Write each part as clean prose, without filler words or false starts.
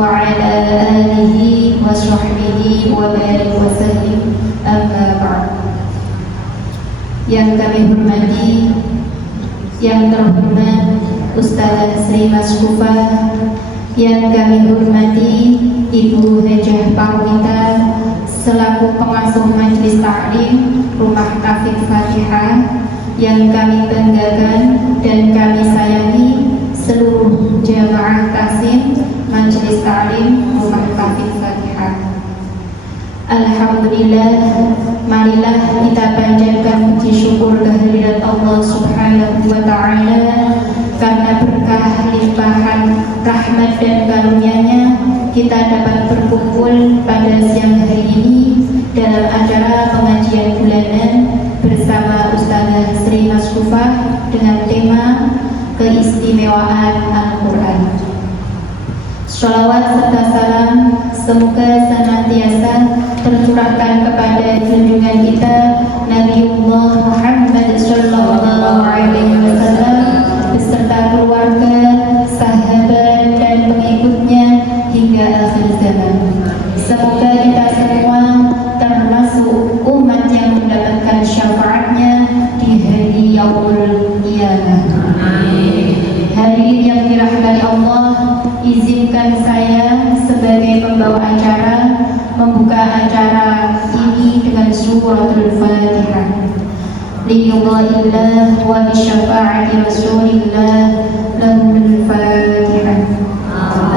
وعلى آله وصحبه وبارك وسلم أما بعد. Yang kami hormati, yang terhormat Ustazah Sri Maskufah, yang kami hormati Ibu Hajah Parwita selaku pengasuh Majelis Ta'lim Rumah Taufik Fatihah, yang kami banggakan dan kami sayangi seluruh jamaah taksim Majelis Ta'lim Rumah Taufik Fatihah. Alhamdulillah, marilah kita panjatkan puji syukur kehadirat Allah Subhanahu wa Ta'ala karena berkah limpahan rahmat dan karunia-Nya kita dapat berkumpul pada siang hari ini dalam acara pengajian bulanan bersama Ustazah Sri Maskufah dengan tema keistimewaan Al-Quran. Sholawat serta salam semoga senantiasa tercurahkan kepada junjungan kita Nabiullah Muhammad sallallahu alaihi wasallam beserta keluarga, sahabat dan pengikutnya hingga akhir zaman. Semoga kita semua termasuk umat yang mendapatkan syafaatnya di hari yaumul qiyamah. Hadirin yang dirahmati Allah, izinkan saya sebagai pembawa acara membuka acara ini dengan suratul Fatihah. Lillaillah wa bisyafa'ati Rasulillah lahul Fatihah.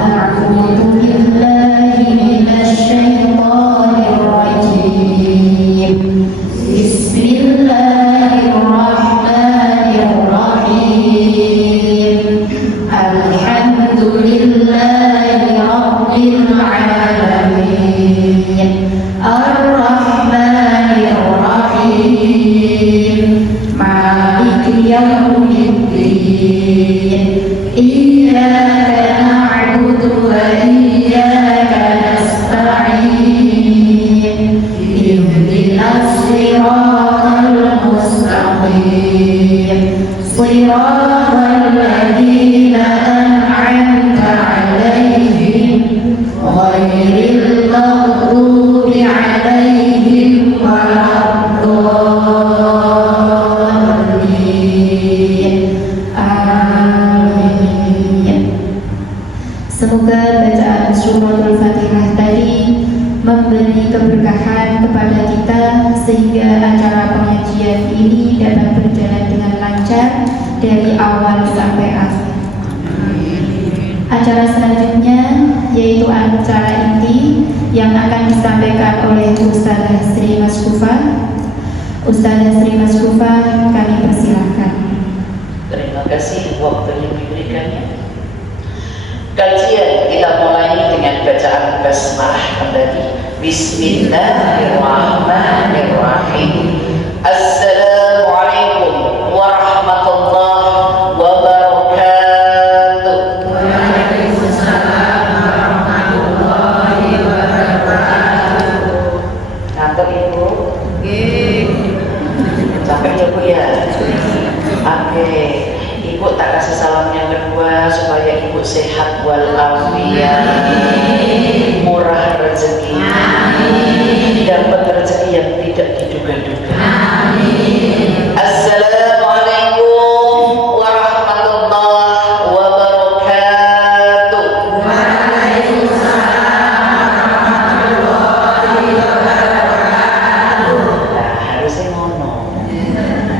A'udzu billahi minasy syaithanir rajim. Bismillahirrahmanirrahim. Alhamdulillahi rabbil alamin. Ar-Rahmanir Rahim. Maliki yaumiddin. Iyyaka na'budu wa iyyaka nasta'in. Ihdinas siratal mustaqim. Siratal ladzina an'amta 'alaihim ghairil maghdubi 'alaihim waladdallin. Amin. Semoga bacaan suratul Fatihah tadi memberi keberkahan kepada kita sehingga acara pengajian ini dapat berjalan dengan lancar dari awal sampai akhir. Acara selanjutnya yaitu acara inti yang akan disampaikan oleh Ustazah Sri Maskufah. Ustazah Sri Maskufah, kami persilahkan. Terima kasih waktu yang diberikannya. Kajian kita mulai dengan bacaan basmalah kembali. Bismillahirrahmanirrahim. Assalamualaikum warahmatullahi wabarakatuh. Waalaikumsalam warahmatullahi wabarakatuh. Ngantuk Ibu? Capek ya Bu ya? Oke, Ibu tak kasih salam yang kedua supaya Ibu sehat walafiat, murah rezeki, dapat rezeki yang tidak diduga-duga. Assalamualaikum warahmatullahi wabarakatuh. Nah, harusnya ngono.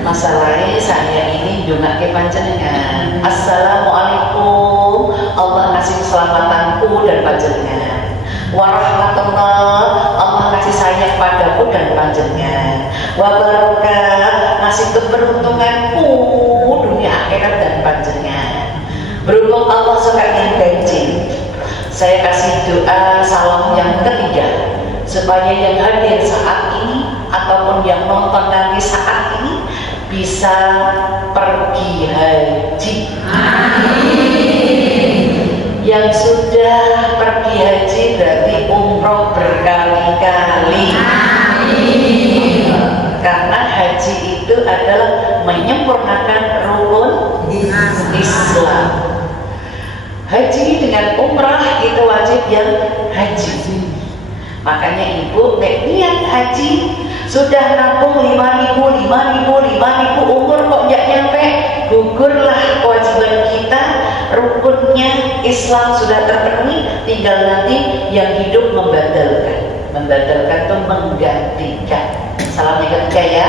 Masalahnya saya ini juga ke panjenengan. Assalamualaikum, Allah kasih keselamatanku dan panjenengan. Warahmatullah, Allah kasih sayang padaku dan panjenengan. Wabarakatuh, kasih keberuntunganku dunia akhirat dan panjenengan. Berhubung Allah suka yang gaji, saya kasih doa salam yang ketiga supaya yang hadir saat ini ataupun yang nonton nanti saat ini bisa pergi haji. Amin. Yang sudah pergi haji berarti umroh berkali-kali. Amin. Karena haji itu adalah menyempurnakan rukun Islam. Haji dengan umrah itu wajib yang Makanya ibu nek niat haji sudah nabung 5.000, umur kok nggak nyampe, gugurlah kewajiban kita. Rukunnya Islam sudah terpenuhi, tinggal nanti yang hidup membatalkan itu menggantikan. Salamnya ketika ya.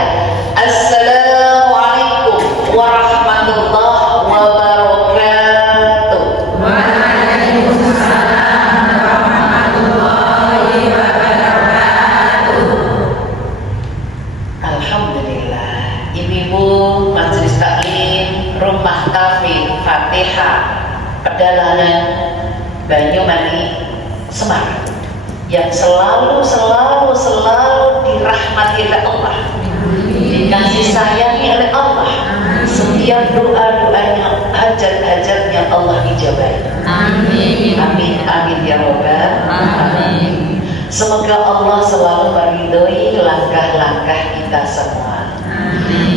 Assalamualaikum warahmatullahi wabarakatuh. Alhamdulillah, ibu-ibu majelis taklim rumah kafir Fatihah Pedalangan Banyumanik Semarang yang selalu dirahmati oleh Allah, dikasih sayangi oleh Allah. Setiap doa-doanya, hajat-hajatnya Allah ijabahi. Amin. Amin, amin ya Rabbal alamin. Semoga Allah selalu meridhoi langkah-langkah kita semua.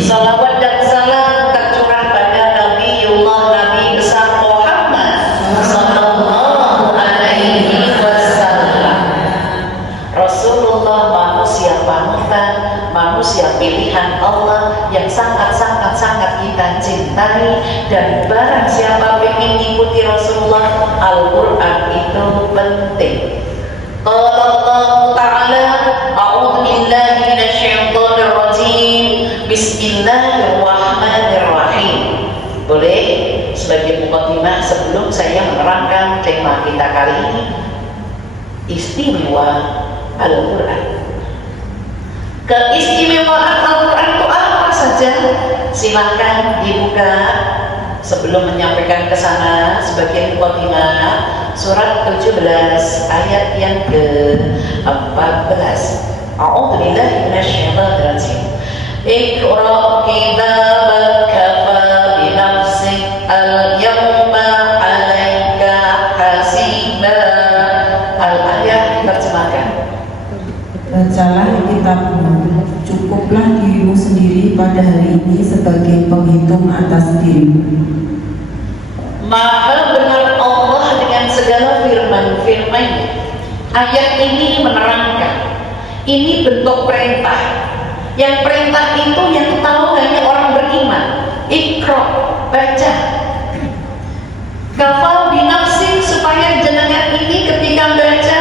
Salawat dan salam tercurah pada Nabiullah Nabi besar Muhammad sallallahu alaihi wasallam. Rasulullah manusia panutan, manusia pilihan Allah yang sangat kita cintai, dan barang siapa ingin ikuti Rasulullah, Al-Quran itu penting. Qala Allah Ta'ala, a'udzu billahi minasyaitonir rajim. Bismillahirrahmanirrahim. Boleh sebagai mukadimah sebelum saya menerangkan tema kita kali ini, istimewa Al-Quran. Keistimewaan Al-Quran itu apa saja? Silakan dibuka sebelum menyampaikan ke sana sebagai mukadimah. Surat 17 ayat yang ke-14. A'udzu billahi minasyaitonir rajim. Iqra kitabaka kafa bi nafsik al-yawma 'alaika hasiba. Al-ayat terjemahkan. Bacalah kitabmu, cukuplah dirimu sendiri pada hari ini sebagai penghitung atas dirimu. Maha benar Allah dengan segala firman-firman-Nya. Ayat ini menerangkan, ini bentuk perintah. Yang perintah itu yang tahu hanya orang beriman. Iqra, baca. Kafal binafsik, supaya jenengan ini ketika baca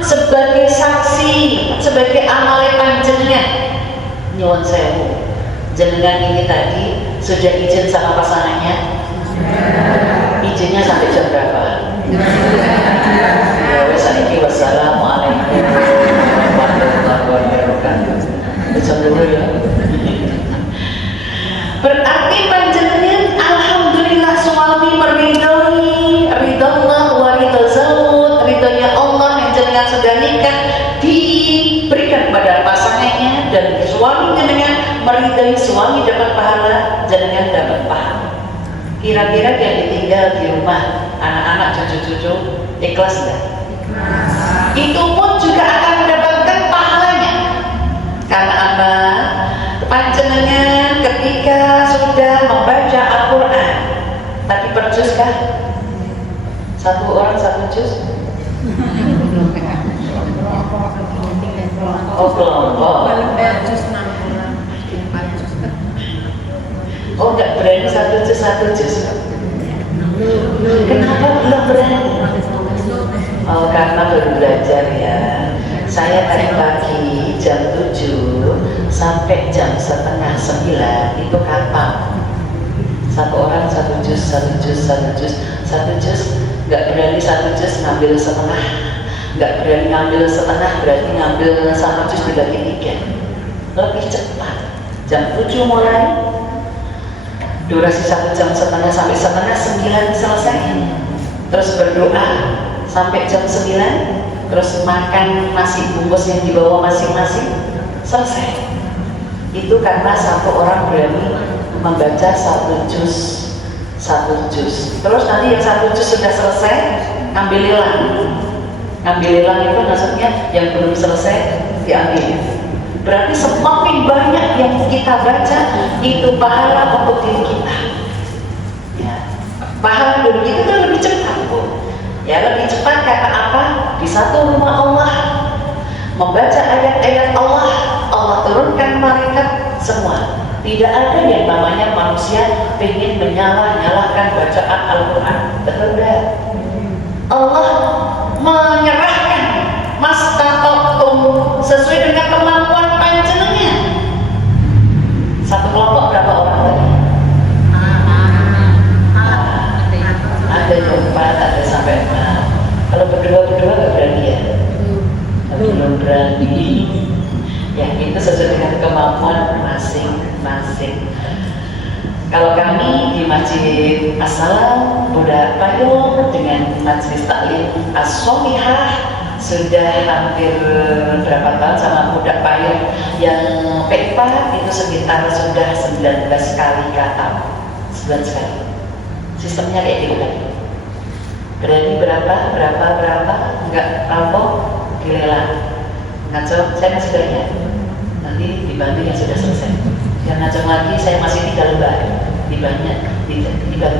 sebagai saksi, sebagai amal panjenengan. Nyuwun sewu, jenengan ini tadi sudah izin sama pasangannya? Izinnya sampai jam berapa? Ya wes saiki wassalamualaikum warahmatullahi wabarakatuh. Jam dulu ya. Berarti panjenengan alhamdulillah suami meridhoi ridallah wa ridha zawj, ridhonya Allah yang jenengan sudah nikah diberikan pada pasangannya, dan suami jenengan meridhoi suami dapat pahala, jenengan dapat pahala. Kira-kira yang ditinggal di rumah anak-anak cucu-cucu ikhlas enggak? Ikhlas. Itu pun juga akan mendapatkan pahalanya. Karena apa? Panjenengan ketika sudah membaca Al-Quran, tapi per juz kah? Satu orang satu juz? Oh kelompok. Oh enggak berani satu juz. Kenapa belum berani? Oh karena baru belajar ya. Saya tadi pagi jam 7 sampai jam setengah 9 itu kapal. Satu orang satu juz. Enggak berani satu juz ngambil setengah. Enggak berani ngambil setengah, berarti ngambil satu juz dibagi 3. Lebih cepat. Jam 7 mulai, durasi 1 jam setengah sampai setengah 9 selesai. Terus berdoa sampai jam 9, terus makan nasi bungkus yang dibawa masing-masing, selesai. Itu karena satu orang berani membaca satu juz. Terus nanti yang satu juz sudah selesai, ambil hilang itu maksudnya yang belum selesai diambil. Berarti semakin banyak yang kita baca, itu pahala untuk diri kita. Ya. Pahala diri kita kan lebih cepat, Bu. Ya, lebih cepat karena apa? Di satu rumah Allah membaca ayat-ayat Allah, Allah turunkan malaikat semua. Tidak ada yang namanya manusia pengen menyalah-nyalahkan bacaan Al-Quran. Betul enggak? Allah menyerahkan mastata'tum sesuai dengan kemampuan panjenengan. Satu kelompok berapa orang tadi? Ada yang 4, ada sampai 6. Kalau berdua-berdua nggak berani ya? Belum berani. Ya, itu sesuai dengan kemampuan masing-masing. Kalau kami di Masjid As-Salam Budak Payung dengan Majelis Taklim As-Somihah sudah hampir berapa tahun sama Budak Payung yang PEPA itu sekitar sudah 19 kali khatam. 19 kali. Sistemnya kayak gitu kan. Berani berapa enggak rampok dilelang. Ngaco saya masih banyak, nanti dibantu yang sudah selesai. Yang ngaco lagi saya masih 3 lembar,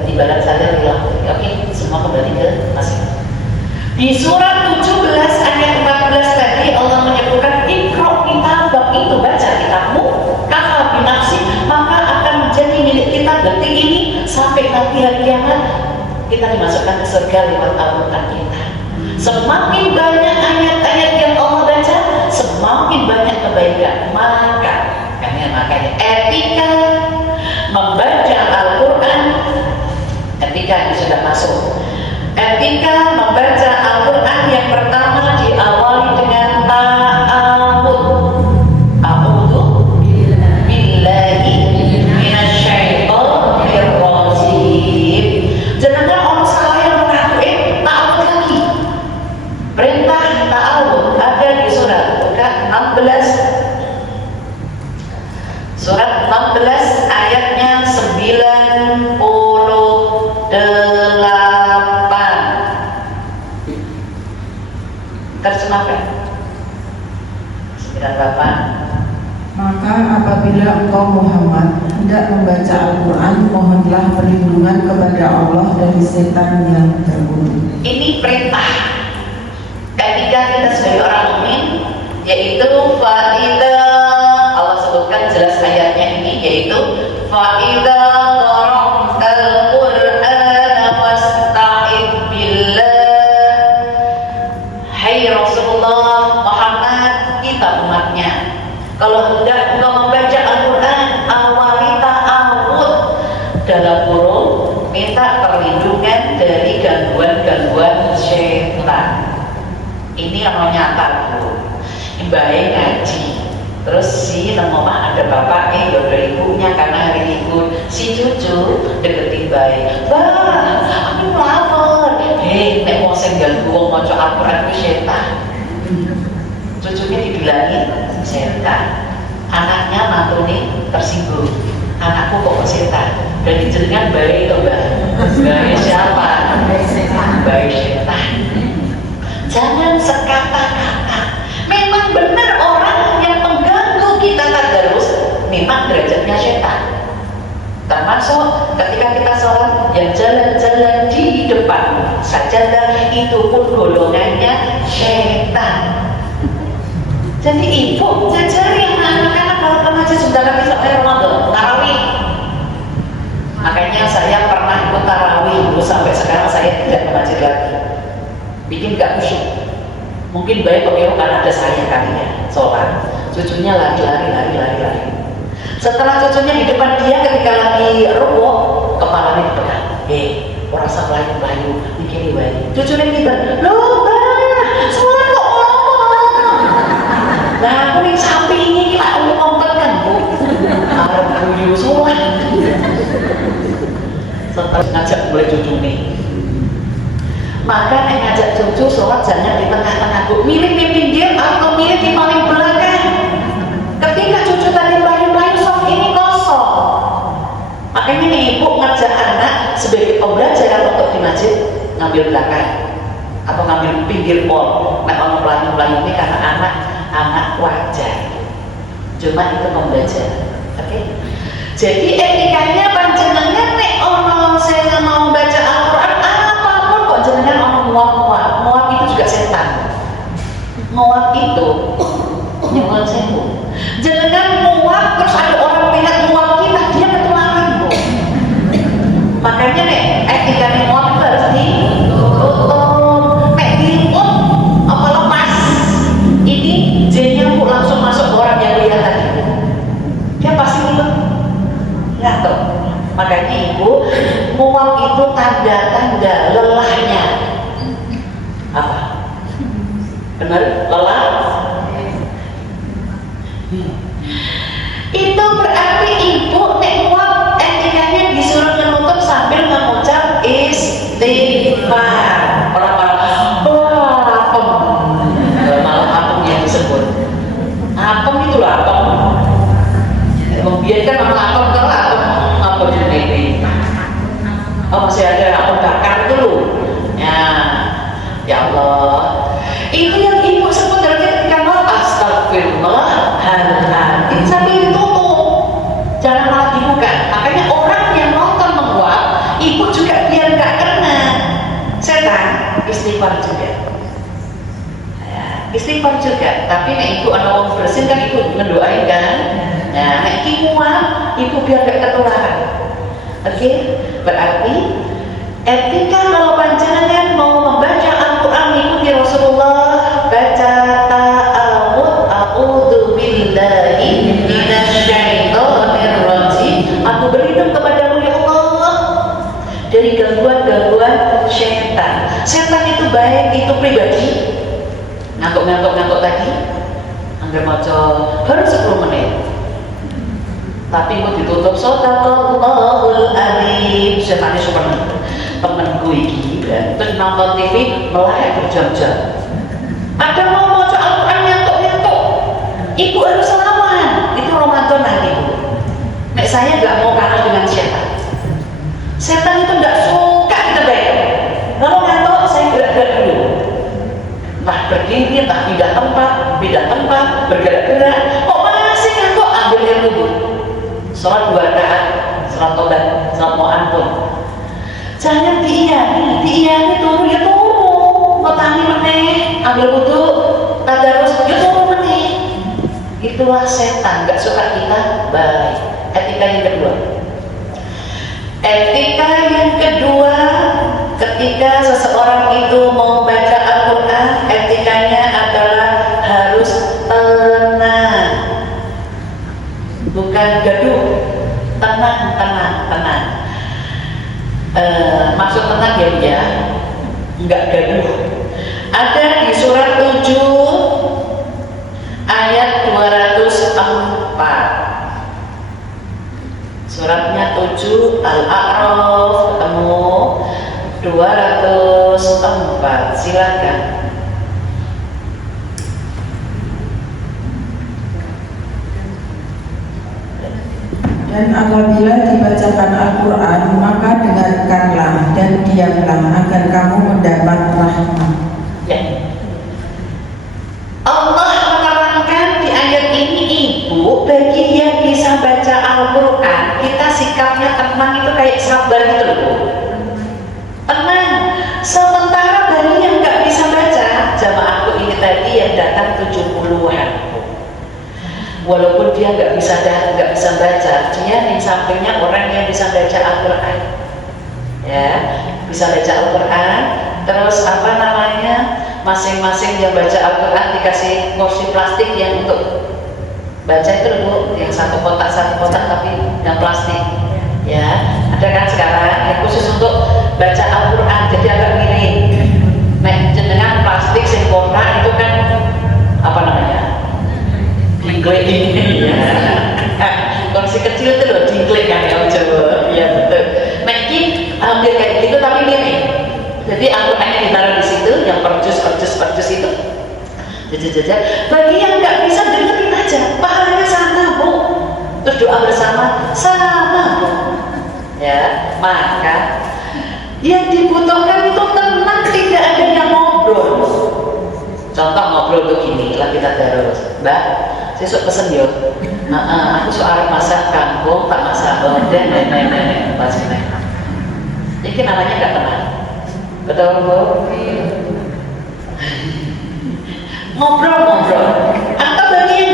dibalat saya hilang. Oke, semua kembali ke masing. Di surat 17 ayat 14 tadi Allah menyebutkan ikro kitabak itu, baca kitabmu, kafa binafsi, maka akan menjadi milik kita detik ini sampai nanti hari kiamat kita dimasukkan ke surga lewat Al-Quran kita. Semakin banyak ayat-ayat yang Allah baca, semakin banyak kebaikan. Makanya etika membaca Al-Quran, etika ini sudah masuk. Etika membaca Al-Quran yang pertama diawali dengan ta'awud. A'udzu billahi minasyaitonir rajim. Jenengan orang salah yang mengatakan ta'awud lagi. Perintah ta'awud ada di surat 16. Surat 16 ayatnya 98. Terjemahkan 98. Maka apabila engkau Muhammad hendak membaca Al-Quran, mohonlah perlindungan kepada Allah dari setan yang terkutuk. Ini perintah ketika kita sebagai orang mukmin, yaitu fa'idha, Allah sebutkan jelas ayatnya ini, yaitu fa'idha qara'tal Qur'ana fasta'id billah. Hai Rasulullah Muhammad, kita umatnya, kalau hendak engkau membaca Al-Quran, awali ta'awud, dalam kurung minta perlindungan dari gangguan-gangguan syaitan. Ini yang nyata Bu. Mbaknya ngaji, terus si nomor ada bapaknya, ada ibunya karena hari libur. Si cucu deketin bayi, bah, aku lapar. Hei, nek mau sing ganggu wong maca Al-Quran itu setan. Cucunya dibilangin setan. Anaknya mantune tersinggung. Anakku kok setan. Dan dijenengan bayi itu mbak. Bayi siapa? Bayi setan. Jangan sekata-kata. Memang benar orang yang mengganggu kita tadarus memang derajatnya setan. Termasuk ketika kita sholat yang jalan-jalan di depan sajadah itu pun golongannya setan. Jadi ibu jajari anak-anak kalau ke masjid sebentar lagi sampai Ramadan tarawih. Makanya saya pernah ikut tarawih dulu, sampai sekarang saya tidak ke masjid lagi. Bikin gak khusyuk. Mungkin baik kalau karena ada saya kali ya sholat. Cucunya lari. Setelah cucunya di depan dia ketika lagi rukuk, kepalanya dipegang. Orang usah melayu-melayu, mikiri bayi. Cucunya kita, loh sholat kok ngomong. Nah aku nih samping ini kita ngomong kan Bu. Harap guyu sholat. Setelah ngajak mulai cucu nih. Maka ngajak cucu sholat jangan di tengah-tengah Bu, milih di pinggir atau milih di paling belakang. Ketika cucu tadi melayu-melayu, soft ini kosong. Makanya nih ibu ngajak anak sebagai pembelajaran untuk di masjid ngambil belakang atau ngambil pinggir pol. Nah kalau melayu-melayu ini karena anak wajar. Cuma itu pembelajaran. Oke? Jadi etikanya panjenengan nek ono saya mau baca Al-Quran apapun kok jenengan ono muap itu juga setan. Muap itu nyuwun sewu. Jenengan muak terus ada orang lihat muak kita, dia ketularan Bu. Makanya nek etika ning muak itu harus ditutup. Nek diup apa lepas, ini jennya Bu langsung masuk ke orang yang lihat tadi. Dia pasti ngikut. Ya toh. Makanya Ibu, muak itu tanda-tanda lelahnya. Apa? Benar? Lelah? Itu berarti Ibu nek muak etikanya disuruh menutup sambil mengucap istighfar. Orang-orang apem. Malah apem yang disebut. Apem itu lah apem. Membiarkan nama apem karena apem ini. Oh masih ada apem bakar dulu. Ya Allah. Itu yang Ibu sebut dari ketika mau astagfirullahaladzim sambil ditutup, jangan malah dibuka. Makanya orang yang nonton menguap, Ibu juga biar nggak kena setan, istighfar juga. Ya, istighfar juga. Tapi nek Ibu ana wong bersin kan Ibu ngedoain kan. Nah, nek iki muat, Ibu biar nggak ketularan. Oke? Berarti etika kalau panjenengan mau membaca Al-Quran ikuti Rasulullah, baca ta'awud a'udzu billahi minasyaitonir rajim. Aku berlindung kepadamu ya Allah dari gangguan-gangguan setan. Setan itu baik itu pribadi. Ngantuk tadi, anggar maca baru 10 menit. Tapi mau ditutup shadaqallahul azim. Setannya super temenku iki terus nonton TV melahir berjam-jam. Ada mau baca Al-Quran nyantuk-nyantuk, Ibu harus lawan. Itu Ramadan nanti Bu. Nek saya nggak mau kalah dengan setan. Setan itu nggak suka kita baik. Kalau ngantuk saya gerak-gerak dulu. Entah berdiri, entah pindah tempat, bergerak-gerak. Kok masih ngantuk? Ambil ilmu Bu. Sholat 2 rakaat, sholat tobat, sholat mau ampun. Jangan diiyani turu ya turu, mau tani meneh, ambil wudu, tadarus ya turu meneh. Itulah setan, nggak suka kita baik. Etika yang kedua. Etika yang kedua, ketika seseorang itu mau baca Al-Quran, etikanya adalah harus tenang, bukan gaduh. Tenang. Maksud tenang ya, enggak gaduh. Ada di surat 7 ayat 204. Suratnya 7 Al-A'raf ketemu 204. Silakan. Dan apabila dibacakan Al-Quran, maka dengarkanlah dan diamlah agar kamu mendapat rahmat. Ya. Allah menerangkan di ayat ini Ibu, bagi yang bisa baca Al-Quran, kita sikapnya tenang itu kayak sabar gitu loh. Tenang. Sementara bagi yang nggak bisa baca, jamaahku ini tadi yang datang 70-an. Walaupun dia nggak bisa baca, dia di sampingnya orang yang bisa baca Al-Quran, ya, bisa baca Al-Quran. Terus masing-masing yang baca Al-Quran dikasih kursi plastik yang untuk baca itu Bu, yang satu kotak tapi yang plastik, ya. Ada kan sekarang yang khusus untuk baca Al-Quran, jadi agak miring. Jenengan plastik sing kotak itu kan apa namanya? Dingklek ini ya. Kursi kecil itu loh dingklek kan ya Jawa. Iya betul. Nah ini hampir kayak gitu tapi miring. Jadi Al-Qurannya ditaruh di situ, yang perjus itu. Jajah. Bagi yang nggak bisa dengerin aja, pahalanya sama Bu. Terus doa bersama sama Bu. Ya, maka yang dibutuhkan itu tenang, tidak ada yang ngobrol. Contoh ngobrol begini, lah kita terus, Mbak. Saya sok pesen yo. Aku sok arep masak kangkung, tak masak dan lain-lain pas ini. Ini namanya nggak tenang. Betul Bu? Ngobrol. Atau bagi yang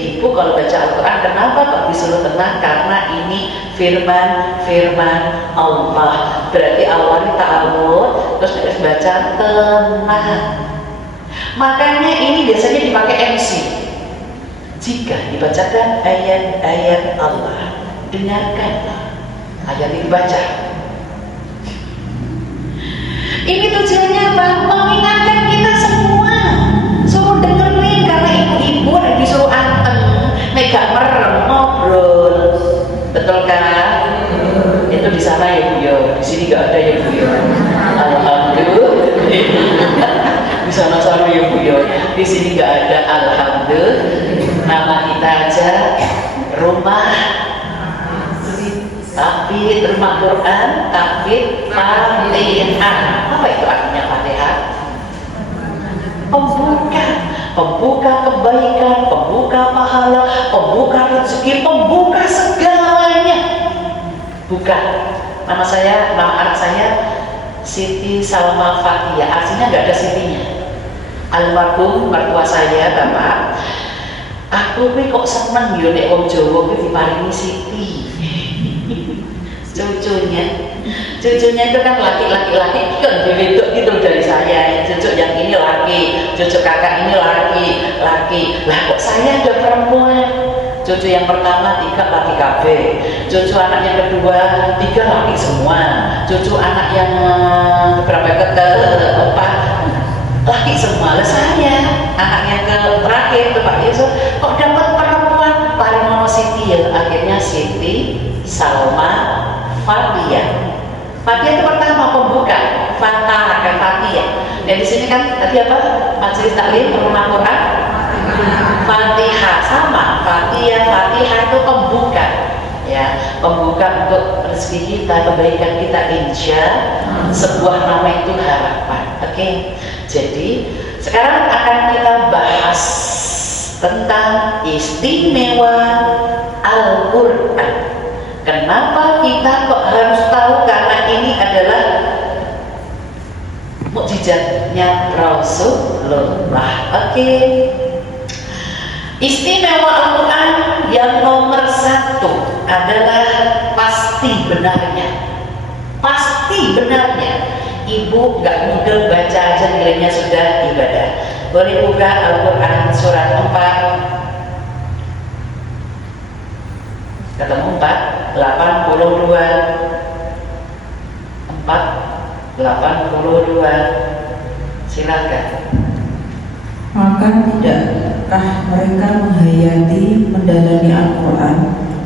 ibu kalau baca Al-Quran, kenapa kok disuruh tenang? Karena ini firman Allah. Berarti awalnya ta'awud, terus harus baca tenang. Makanya ini biasanya dipakai MC. Jika dibacakan ayat-ayat Allah, dengarkanlah ayat yang dibaca. Ini tujuannya apa? Mengingatkan kita semua. Suruh dengerin, karena ibu-ibu disuruh anteng, gak merem ngobrol. Betul kan? Itu di sana ya Bu ya, di sini gak ada ya Bu ya. Alhamdulillah. Di sana ya Bu ya, di sini gak ada. Alhamdulillah. Nama kita aja rumah Tahfidz, rumah Quran, Tahfidz Fatihah. Apa itu artinya Fatihah? Pembuka kebaikan, pembuka pahala, pembuka rezeki, pembuka segalanya. Bukan. Nama anak saya Siti Salma Fathia. Aslinya nggak ada Sitinya. Almarhum mertua saya, Bapak. Aku kok seneng yo nek wong Jawa kuwi diparingi Siti. Cucunya itu kan laki-laki kan dibentuk gitu dari saya. Cucu yang ini laki, cucu kakak ini laki. Lah kok saya ada perempuan? Cucu yang pertama 3 laki KB, cucu anak yang kedua 3 laki semua, cucu anak yang keempat laki semua. Lah saya anak yang terakhir itu Pak Yusuf kok dapat perempuan, paling mono Siti ya. Akhirnya Siti Salma Fathia. Fathia itu pertama pembuka, Fathia. Dan di sini kan tadi apa? Majelis Taklim Rumah Quran, Fatihah sama. Fatihah itu pembuka, ya, pembuka untuk rezeki kita, kebaikan kita, insya sebuah nama itu harapan. Oke, jadi sekarang akan kita bahas tentang istimewa Al-Quran. Kenapa kita kok harus tahu? Karena ini adalah mukjizatnya Rasulullah. Oke. Istimewa Al-Quran yang nomor 1 adalah pasti benarnya. Pasti benarnya. Ibu gak mudah baca aja nilainya sudah ibadah. Boleh buka Al-Quran surat 4. Ketemu 482. Silakan. Maka tidakkah mereka menghayati, mendalami Al-Quran?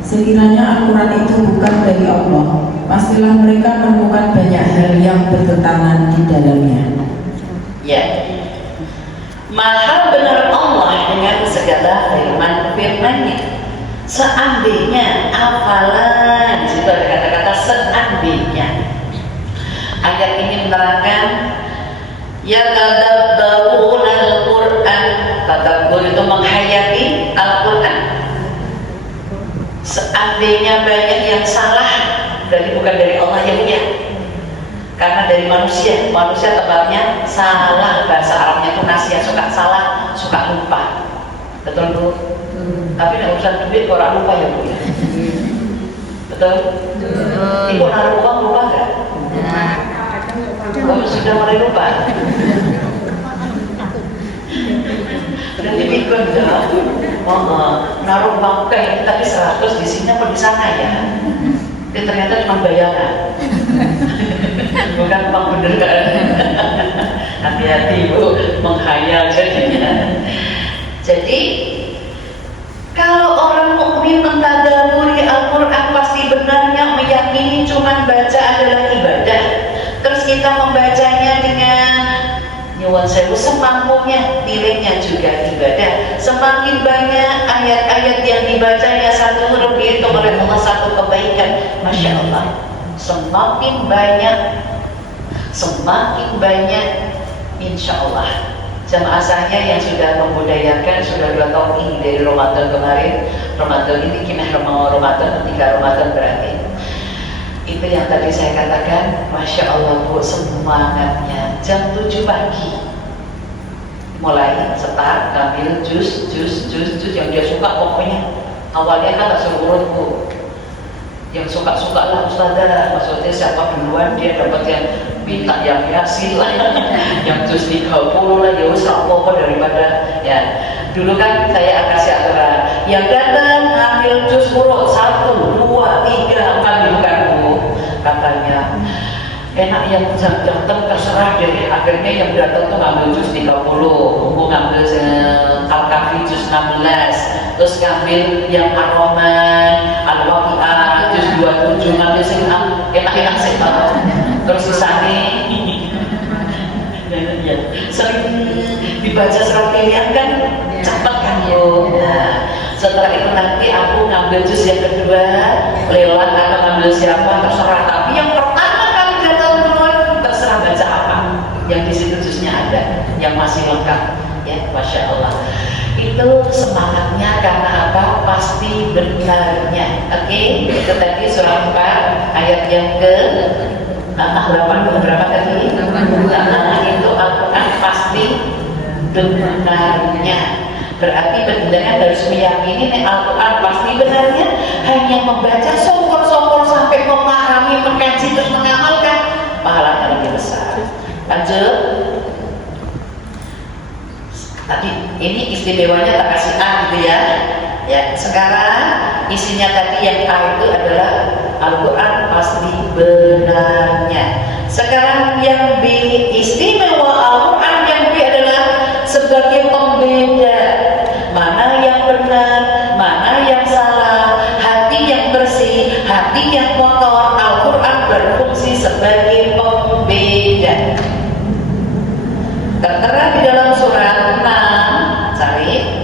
Sekiranya Al-Quran itu bukan dari Allah, pastilah mereka menemukan banyak hal yang bertentangan di dalamnya. Ya, maha benar Allah dengan segala firman-Nya. Seandainya, apalah di situ ada kata-kata seandainya. Ayat ini menerangkan ya tadabbaruna Al-Quran. Tadabbur itu menghayati Al-Quran. Seandainya banyak yang salah, berarti bukan dari Allah yang punya, karena dari manusia. Manusia tebaknya salah, bahasa Arabnya itu nasiah, suka salah, suka lupa. Betul Bu? Tapi nek urusan duit orang lupa ya Bu ya. Betul? Ibu naruh uang lupa nggak? Kamu sudah mulai lupa. Dan dipikir dah, naruh uang kayak tadi 100 di sini apa di sana ya? Tapi ternyata cuma bayangan. Bukan uang beneran. Hati-hati Bu, menghayal jadinya. Jadi kalau orang mukmin mentadaburi Al-Quran pasti benarnya meyakini cuma baca adalah ibadah. Terus kita membacanya dengan nyuwun sewu semampunya, nilainya juga ibadah. Semakin banyak ayat-ayat yang dibacanya satu huruf dihitung oleh Allah satu kebaikan. Masya Allah. Semakin banyak insya Allah. Jamaah saya yang sudah membudayakan sudah 2 tahun ini dari Ramadan kemarin. Ramadan ini kinah Ramadan, 3 Ramadan berarti. Itu yang tadi saya katakan, Masya Allah Bu, semangatnya jam 7 pagi mulai start ngambil jus yang dia suka. Pokoknya awalnya kan tak suruh urutku yang suka-suka lah ustazah, maksudnya siapa duluan dia dapat yang minta yang hasil lah yang jus 30 lah, ya wis apa daripada ya. Dulu kan saya kasih aturan yang datang ambil jus urut 1, 2, 3 kan gitu kan Bu, katanya enak yang datang terserah deh. Akhirnya yang datang tuh ngambil jus 30, Bu ngambil Al-Kafi jus 16, terus ngambil yang Ar-Rahman, Al-Waqi'ah jus 27, ngambil sing enak-enak sih terus sisane sering dibaca surat pilihan kan cepat kan Bu. Nah, setelah itu nanti aku ngambil jus yang kedua, lelang atau ngambil siapa terserah, tapi yang pertama kali datang duluan terserah baca apa yang di situ jusnya ada yang masih lengkap ya. Masya Allah, itu semangatnya karena apa? Pasti benarnya. Oke, itu tadi surah 4 ayat yang ke berapa tadi? Itu Al-Quran pasti benarnya. Berarti benarnya harus meyakini Al-Quran pasti benarnya. Hanya membaca songkor-songkor sampai memahami, mengkaji terus mengamalkan, pahalanya lebih besar. Lanjut. Tadi ini istimewanya tak kasih A gitu ya. Ya, sekarang isinya tadi yang A itu adalah Al-Quran pasti benarnya. Sekarang yang B, istimewa Al-Quran yang B adalah sebagai pembeda mana yang benar, mana yang salah, hati yang bersih, hati yang kotor. Al-Quran berfungsi sebagai pembeda. Tertera di dalam surat 6, cari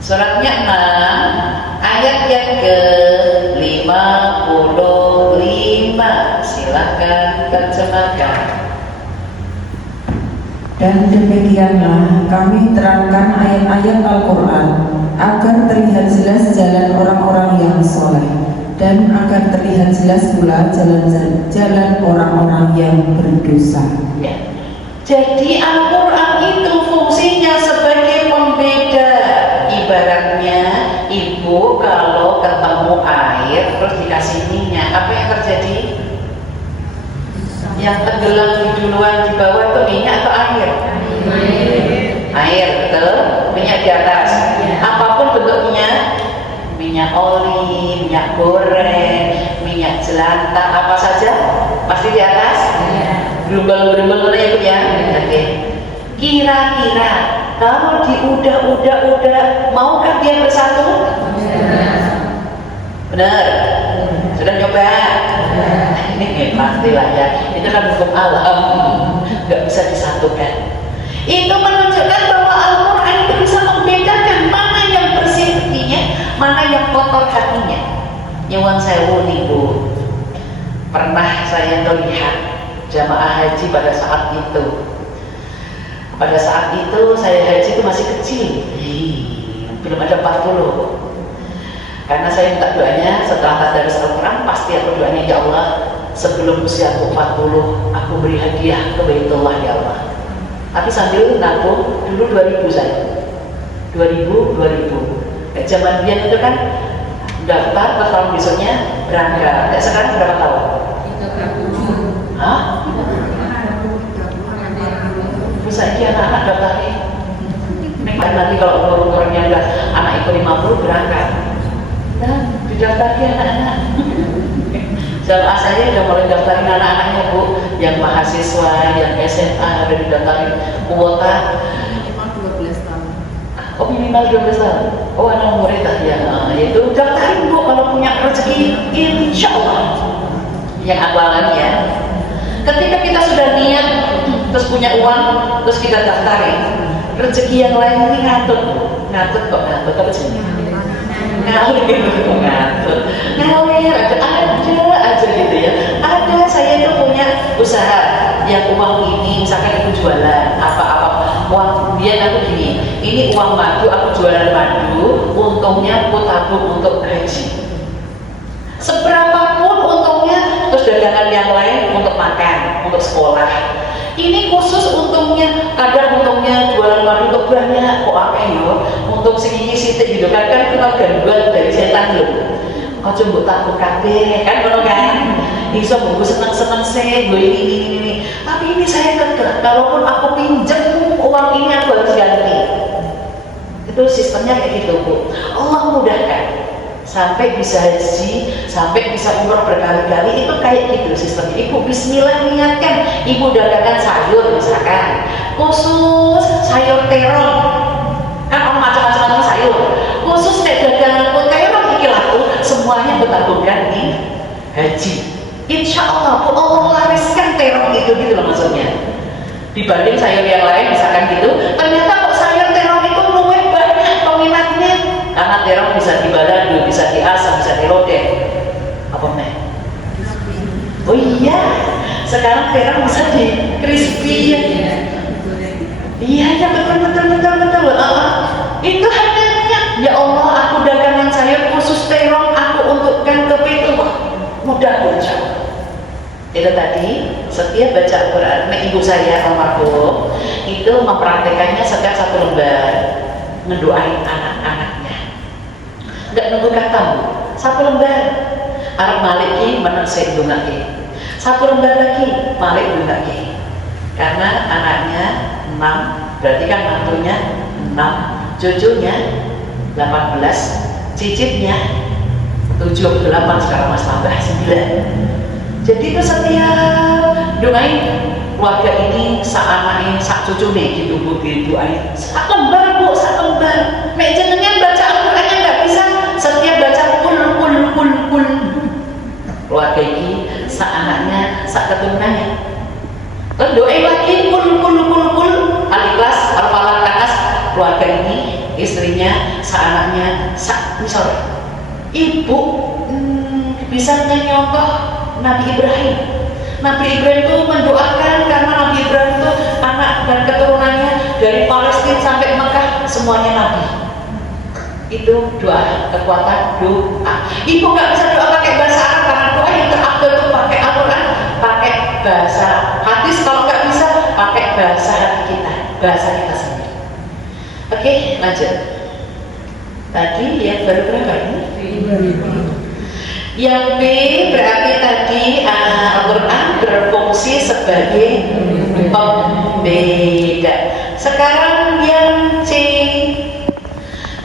suratnya 6 ayat yang ke-55. Silakan terjemahkan. Dan demikianlah kami terangkan ayat-ayat Al-Quran agar terlihat jelas jalan orang-orang yang soleh, dan agar terlihat jelas pula jalan orang-orang yang berdosa. Ya. Jadi Al-Quran itu fungsinya sebagai pembeda. Ibaratnya ibu kalau ketemu air terus dikasih minyak, apa yang terjadi? Yang tenggelam di duluan di bawah itu minyak atau air? Air, betul. Minyak di atas. Apapun bentuknya, minyak oli, minyak goreng, minyak jelantah, apa saja pasti di atas. Gerumbal-gerumbal ya Bu ya. Oke. Kira-kira kalau diudah, maukah dia bersatu? Benar. Sudah nyoba? Pastilah ya. Itu kan hukum alam, nggak bisa disatukan. Itu menunjukkan bahwa Al-Quran itu bisa membedakan mana yang bersih hatinya, mana yang kotor hatinya. Nyuwun sewu nih Bu. Pernah saya melihat jamaah haji pada saat itu. Pada saat itu saya haji itu masih kecil, belum ada 40. Karena saya minta doanya setelah tadarus Al-Quran, pasti aku doanya, ya Allah, sebelum usiaku 40 aku beri hadiah ke Baitullah ya Allah. Tapi sambil nabung dulu 2000 saya. 2000. Zaman dia itu kan daftar terus tahun besoknya berangkat. Sekarang berapa tahun? 30. Hah? Bisa dia anak-anak daftarnya. Dan nanti kalau umur-umurnya udah anak itu 50 berangkat. Dan didaftarnya anak-anak. Jamaah saya udah mulai daftarin anak-anaknya Bu, yang mahasiswa, yang SMA udah didaftarin kuota. Minimal 12 tahun. Oh minimal 12 tahun. Oh anak murid ya. Itu daftarin Bu kalau punya rezeki, insya Allah. Yang aku alami ya. Ketika kita sudah niat, terus punya uang, terus kita daftarin, rezeki yang lain ini ngatut apa sih? Ngalir aja gitu ya. Ada saya itu punya usaha yang uang ini misalkan itu jualan apa-apa, uang dia aku gini, ini uang madu, aku jualan madu, untungnya aku tabung untuk gaji. Seberapapun untungnya, terus dagangan yang lain untuk makan, untuk sekolah. Ini khusus untungnya, kadang untungnya jualan madu untuk banyak, kok apa yo? Untuk segini sitik gitu kan itu gangguan dari setan loh. Kau coba takut kabeh kan ngono kan? Iso gue seneng-seneng sih, gue ini. Tapi ini saya kekeh, kalaupun aku pinjam uang ini aku harus ganti. Itu sistemnya kayak gitu Bu. Allah mudahkan sampai bisa haji, sampai bisa umroh berkali-kali, itu kayak gitu sistemnya. Ibu bismillah niatkan, ibu dagangan sayur misalkan, khusus sayur terong, kan orang macam-macam sayur, khusus dagangan terong iki laku, semuanya bertabungkan di haji. Insya Allah Bu, Allah lariskan terong itu gitu loh maksudnya. Dibanding sayur yang lain misalkan gitu, ternyata kok sayur terong itu luwih banyak peminatnya. Karena terong bisa dibalado, bisa diasam, bisa dirode. Apa nih? Oh iya, sekarang terong bisa di crispy ya. Iya ya betul. Itu harganya. Ya Allah, aku dagangan sayur khusus terong, aku untukkan ke pintu. Mudah bocah. Itu tadi setiap baca Al-Quran, ibu saya almarhum itu mempraktekannya setiap satu lembar, ngedoain anak-anaknya. Nggak nunggu katamu, satu lembar. Arab maliki menusik dungaki, satu lembar lagi malik dungaki. Karena anaknya 6, berarti kan mantunya 6, cucunya 18, cicitnya 7, 8, sekarang mas tambah 9. Jadi itu setiap doain keluarga ini, sak anaknya, sak cucu nih gitu Bu, doain. Sak lembar Bu, sak lembar. Mek jenengan baca Al-Qur'annya nggak bisa setiap baca kul. Keluarga ini, sak anaknya, sak keturunannya. Terus doain lagi kul. Al-Ikhlas, Al-Falaq, An-Nas. Keluarga ini, istrinya, sak anaknya, sak misalnya. Ibu bisa nyontoh Nabi Ibrahim. Nabi Ibrahim itu mendoakan karena Nabi Ibrahim itu anak dan keturunannya dari Palestina sampai Mekah semuanya Nabi. Itu doa, kekuatan doa. Ibu nggak bisa doa pakai bahasa Arab karena doa yang terafdal itu pakai Al-Quran, pakai bahasa hadis. Kalau nggak bisa pakai bahasa hati kita, bahasa kita sendiri. Oke, lanjut. Tadi yang baru berapa ini? Yang B berarti tadi Al-Quran berfungsi sebagai pembeda. Sekarang yang C,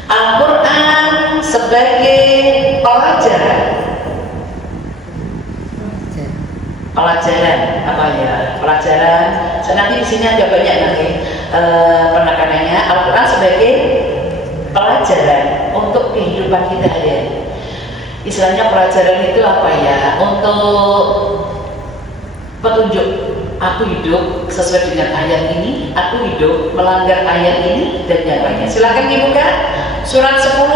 Al-Quran sebagai pelajaran. Pelajaran apa ya? Pelajaran. Nanti di sini ada banyak nanti penekanannya. Al-Quran sebagai pelajaran untuk kehidupan kita hari-hari. Istilahnya pelajaran itu apa ya? Untuk petunjuk. Aku hidup sesuai dengan ayat ini, aku hidup melanggar ayat ini dan yang lainnya. Silakan dibuka surat 10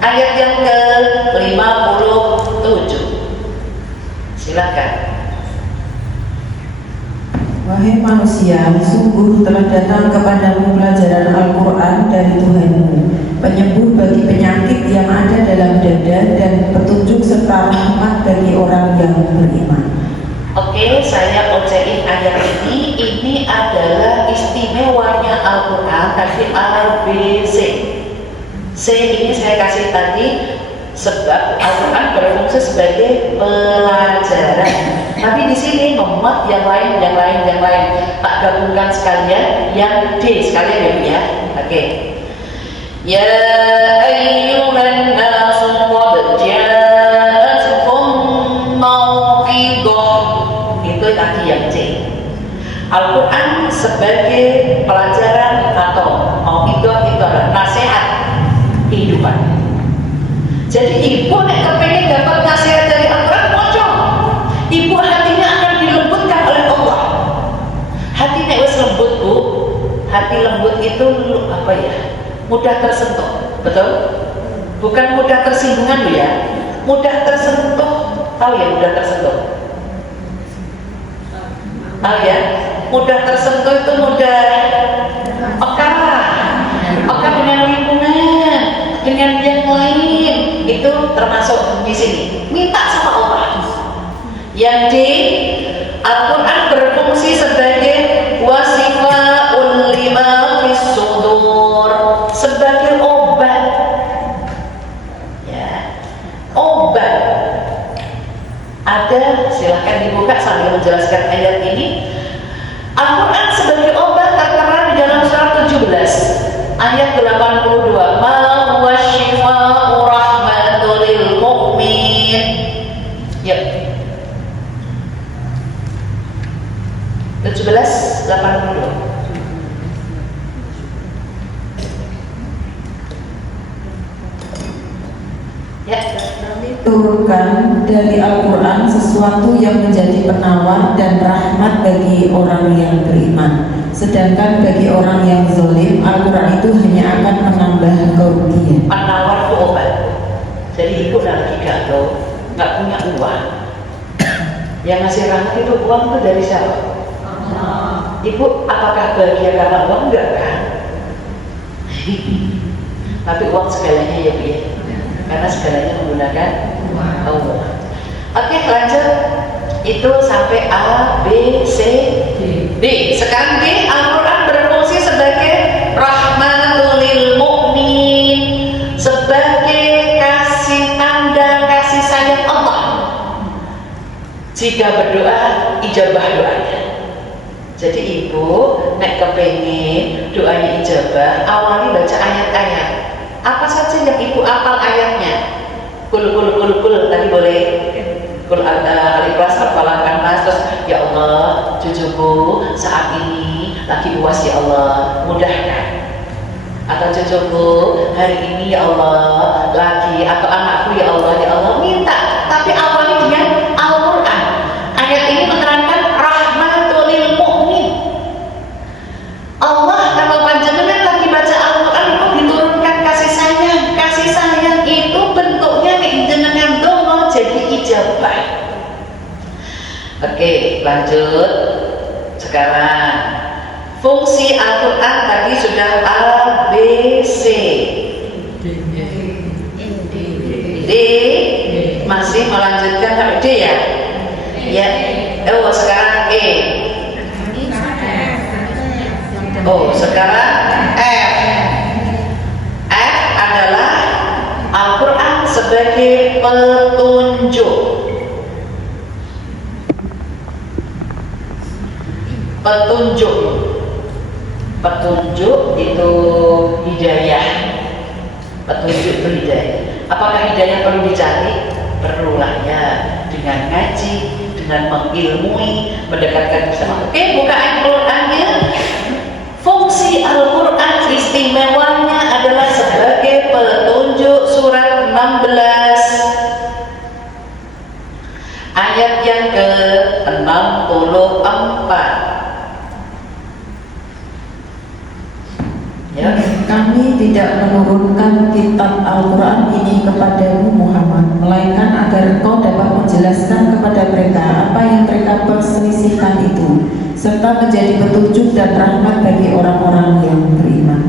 ayat yang ke-57. Silakan. Wahai manusia, sungguh telah datang kepadamu pelajaran Al-Quran dari Tuhanmu, penyembuh bagi penyakit yang ada dalam dada dan petunjuk serta rahmat bagi orang yang beriman. Oke, saya ocehin ayat ini. Ini adalah istimewanya Al-Quran. Tadi A, B, C. C ini saya kasih tadi sebab Al-Quran berfungsi sebagai pelajaran. Tapi di sini memuat yang lain. Tak gabungkan sekalian yang D sekalian ya. Oke. Ya ayyuhan nasu qad ja'atkum mau'izah. Itu tadi yang C. Al-Quran sebagai pelajaran atau mau'izah itu adalah nasihat kehidupan. Jadi ibu nek kepengen dapat nasihat dari Al-Quran, pocong. Ibu hatinya akan dilembutkan oleh Allah. Hati nek wis lembut Bu, hati lembut itu apa ya? Mudah tersentuh, betul? Bukan mudah tersinggungan loh ya. Mudah tersentuh, tahu ya mudah tersentuh? Tahu ya? Mudah tersentuh itu mudah peka dengan lingkungan, dengan yang lain. Itu termasuk di sini. Minta sama Allah. Yang D, Al-Quran berfungsi sebagai Ada, silahkan dibuka sambil menjelaskan ayat ini. Al-Quran sebagai obat tertera di dalam surat 17 ayat 82. Ma huwa syifa'u rahmatul lil mu'min. Ya. 17:82. Ya. Turunkan dari Al-Quran sesuatu yang menjadi penawar dan rahmat bagi orang yang beriman. Sedangkan bagi orang yang zalim, Al-Quran itu hanya akan menambah kerugian. Penawar itu obat. Jadi ibu lagi galau, nggak punya uang. Yang ngasih rahmat itu uang itu dari siapa? Ibu apakah bahagia karena uang? Enggak kan? Tapi uang segalanya ya Bu ya. Karena segalanya menggunakan Allah. Oke, lanjut. Itu sampai A, B, C, D. Sekarang D, Al-Quran berfungsi sebagai rahmatul lil mu'min, sebagai kasih tanda kasih sayang Allah. Jika berdoa, ijabah doanya. Jadi ibu nek kepengin doanya ijabah, awali baca ayat-ayat. Apa saja yang ibu apal ayatnya? Kul tadi boleh. Kul alif lam hafalankan mas. Terus ya Allah, cucuku saat ini lagi uas ya Allah, mudahkan. Atau cucuku hari ini ya Allah lagi, atau anakku ya Allah minta. Tapi awali dengan Al-Quran. Ayat ini menerangkan rahmatul lil mu'min. Allah kalau panjenengan lagi baca Al-Quran itu diturunkan kasih sayang. Kasih sayang itu bentuknya jenengan dongo jadi ijabah. Oke, lanjut. Sekarang fungsi Al-Quran tadi sudah A, B, C, D. Masih melanjutkan sampai D ya? Ya. Oh, sekarang E. Oh, sekarang F. F adalah Al-Quran sebagai petunjuk. Petunjuk itu hidayah. Petunjuk itu hidayah. Apakah hidayah perlu dicari? Perlulah ya. Dengan ngaji, dengan mengilmui, mendekatkan bersama. Oke, buka Al-Qurannya. Fungsi Al-Quran istimewanya adalah sebagai petunjuk. Surat 16 ayat yang ke-64. Ya. Kami tidak menurunkan kitab Al-Quran ini kepadamu Muhammad, melainkan agar engkau dapat menjelaskan kepada mereka apa yang mereka perselisihkan itu, serta menjadi petunjuk dan rahmat bagi orang-orang yang beriman.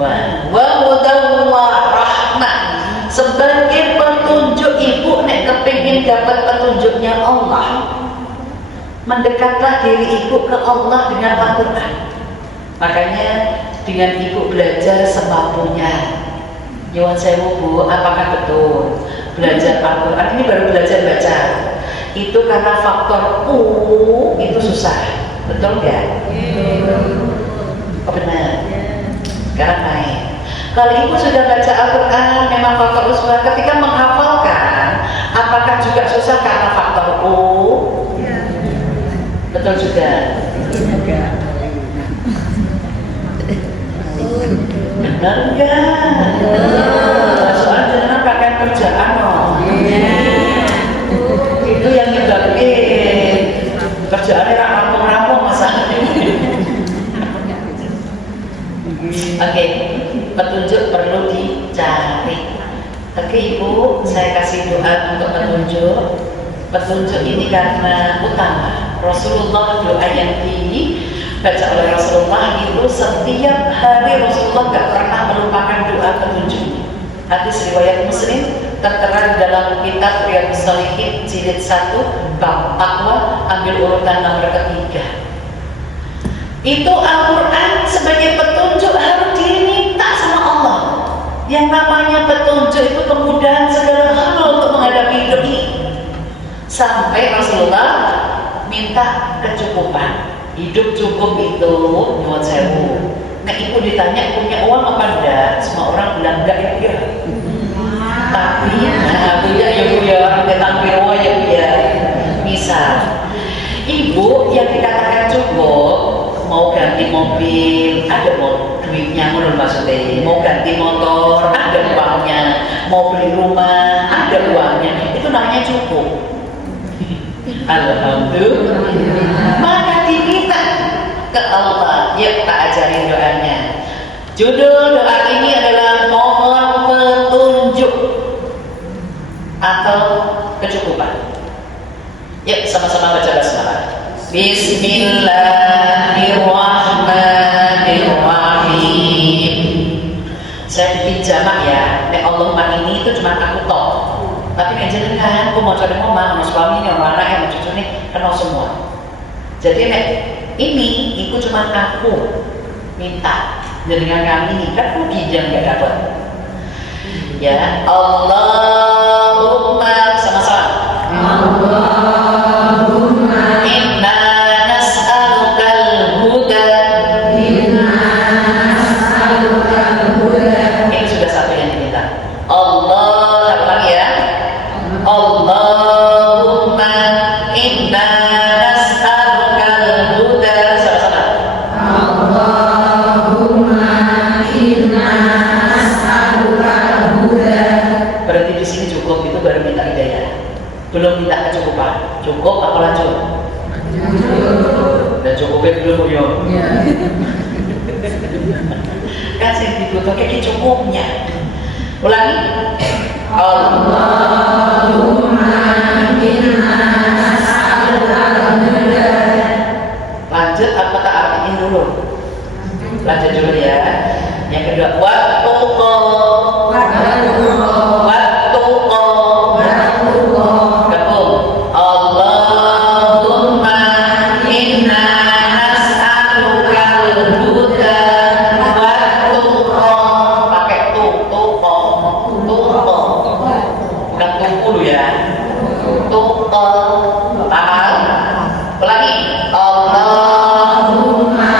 Wa hudan wa rahmah, sebagai petunjuk. Ibu nek kepingin dapat petunjuknya Allah, mendekatlah diri ibu ke Allah dengan Al-Quran. Makanya dengan ibu belajar semampunya. Nyuwun sewu Bu, apakah betul belajar Al-Quran ini baru belajar baca itu karena faktor U itu susah, betul nggak? Oh benar. Sekarang naik. Kalau ibu sudah baca Al-Quran memang faktor U susah, ketika menghafalkan apakah juga susah karena faktor U? Betul juga. Benar enggak? Soalnya jangan pakai kerjaan loh. Itu yang nyebabin kerjaannya rampung-rampung masalahnya. Oke, petunjuk perlu dicari. Oke Ibu, saya kasih doa untuk petunjuk. Petunjuk ini karena utama Rasulullah doa yang tinggi baca oleh Rasulullah itu setiap hari Rasulullah gak pernah melupakan doa petunjuk. Hadis riwayat Muslim tertera di dalam kitab Riyadhus Shalihin jilid 1 bab taqwa, ambil urutan nomor ketiga. Itu Al-Quran sebagai petunjuk harus diminta sama Allah. Yang namanya petunjuk itu kemudahan segala hal untuk menghadapi hidup ini. Sampai minta kecukupan. Hidup cukup itu nyuwun sewu. Nah ibu ditanya punya uang apa enggak? Semua orang bilang enggak ya. Tapi nah punya ya bu ya, orang ketang pirwa ya bu ya. Misal ibu yang dikatakan cukup mau ganti mobil, ada mau duitnya menurut maksudnya, mau ganti motor, ada uangnya, mau beli rumah, ada uangnya, itu namanya cukup. Alhamdulillah. Maka diminta ke Allah. Yuk tak ajarin doanya. Judul doa ini adalah mohon petunjuk atau kecukupan. Yuk sama-sama baca basmalah. Bismillahirrahmanirrahim. Saya bikin jamak ya. Nek Allahumma ini itu cuma aku toh. Tapi nek jenengan aku mau cari ngomong, mau suami ini, mau anak, mau cucu ini kenal semua. Jadi nek ini itu cuma aku minta. Jenengan kami ini kan rugi jangan nggak dapat. Ya Allahumma sama-sama. Allahumma inna nas'alukal huda. Ini sudah satu yang diminta. Allah, satu lagi ya. Allahumma inna nas'alukal huda. Sama-sama. Allahumma inna nas'alukal huda. Berarti di sini cukup, itu baru minta hidayah. Belum minta kecukupan. Cukup apa lanjut? Dan cukupnya belum ya. Kan saya dibutuhkan cukupnya. Ulangi. Allahumma inna nas'alukal huda. Lanjut apa tak artiin dulu? Lanjut dulu ya. Yang kedua, wattuqa. Gabung. Allahumma inna nas'alukal huda wattuqa. Pakai tuqa. Bukan tuku dulu ya. Tuqa. Paham? Ulangi. Allahumma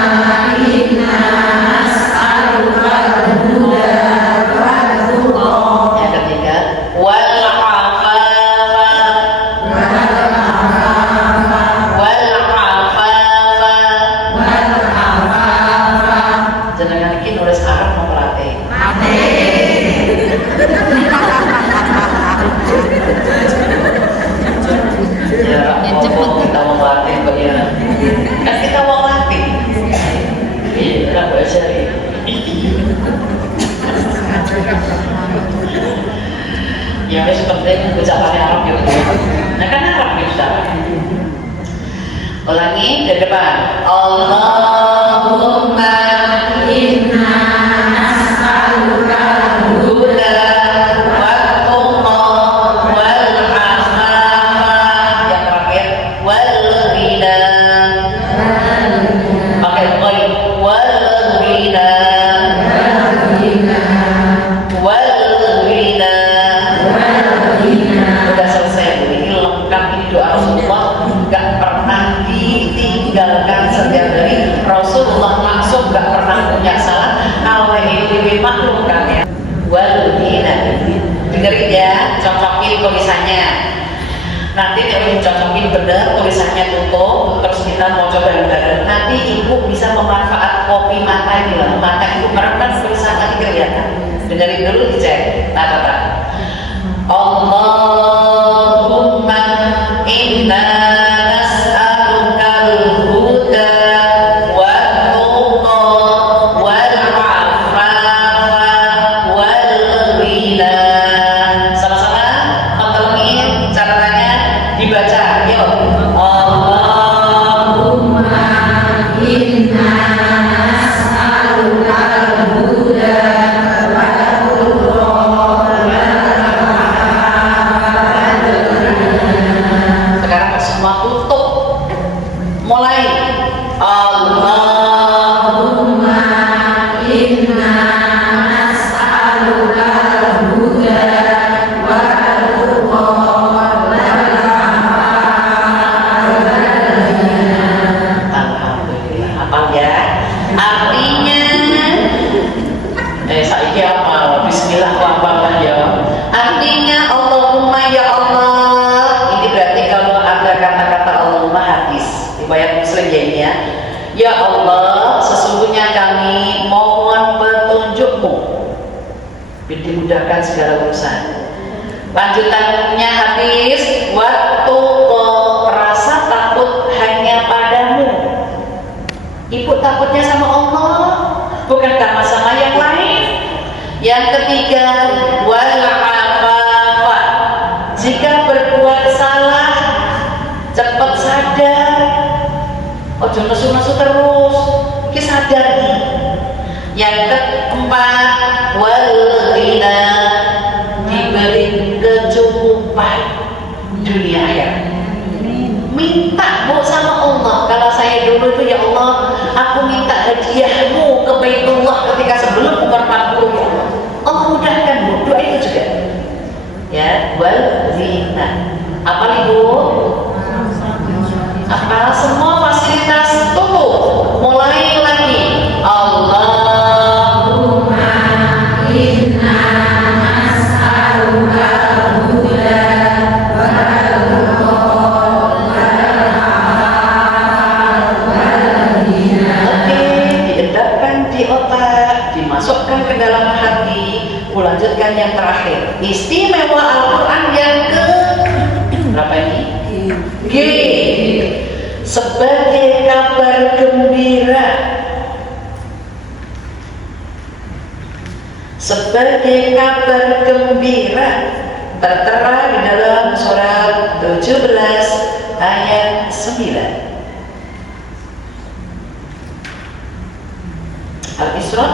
inna nas'alukal huda wattuqa. Yang ketiga, wal afafa. Jenengan iki nulis Arab mau melatih. Ya, kita mau melatih bagaimana? Kan kita mau melatih. Iya, kita baca ini. Ya, wis penting ucapannya Arab ya. Nah kan Arab ya sudah. Ulangi dari depan. Allahumma inna nas'alukal huda wattuqa wal afafa. Yang terakhir wal ghina. Pakai ghaib. Wal ghina. Wal ghina. Udah selesai. Ini lengkap, ini doa Rasulullah. Gak pernah ditinggalkan setiap hari. Rasulullah langsung gak pernah punya salah. Kalau ini maklum kan ya. Waludina. Dengerin ya, cocokin tulisannya. Nanti kalau dicocokin benar, tulisannya tutup. Terus kita mau coba bareng-bareng. Nanti ibu bisa memanfaat kopi mata ini lah. Mata ibu karena kan tulisan tadi kelihatan. Dengerin dulu, dicek. Tata-tata. Allahumma inna nas'alukal huda wattuqa wal afafa wal ghina. Sama-sama pantengin catatannya dibaca. Yuk. Allahumma inna nas'alukal huda wattuqa wal dimudahkan segala urusan. Lanjutannya hadis, waktu rasa takut hanya padamu. Ibu takutnya sama Allah, bukankah sama yang lain? Yang ketiga, wal afafa. Jika berbuat salah, cepat sadar. Ojo nesu-nesu terus, ki sadar nih. Yang keempat, wal ghina, diberi kecukupan dunia akhirat. Minta bu sama Allah. Kalau saya dulu itu, ya Allah, aku minta hadiahmu ke Baitullah ketika sebelum umur 40, ya Allah. Allah mudahkan bu, doa itu juga. Ya, wal ghina. Apa nih bu? Apa semua fasilitas tutup, mulai lagi. Allahumma inna nas'aluka huda di otak, dimasukkan ke dalam hati. Lanjutkan yang terakhir, istimewa Al-Quran yang ke berapa ini? G. Sebagai kabar gembira, sebagai kabar gembira tertera di dalam surat 17 ayat 9 Al-Isra.